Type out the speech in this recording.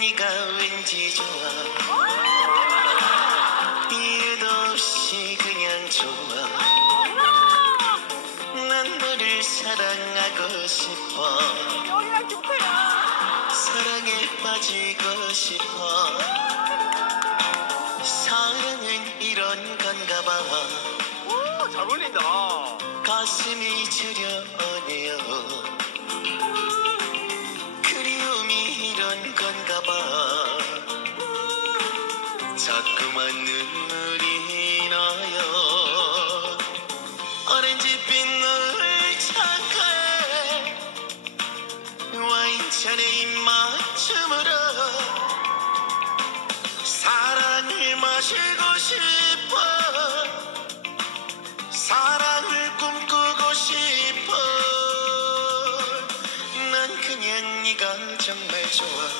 네가 왠지 좋아. 이유도 없이 그냥 좋아. 난 너를 사랑하고 싶어. 사랑에 빠지고 싶어. 사랑은 이런 건가 봐. 오, 잘 어울린다. 가슴이 저려오네요. 그리움이 이런 건가 봐 자꾸만 눈물이 나요. 오렌지 빛을 창가에 와인잔에 입맞춤으로 사랑을 마시고 싶어. 사랑을 꿈꾸고 싶어. 난 그냥 네가 정말 좋아.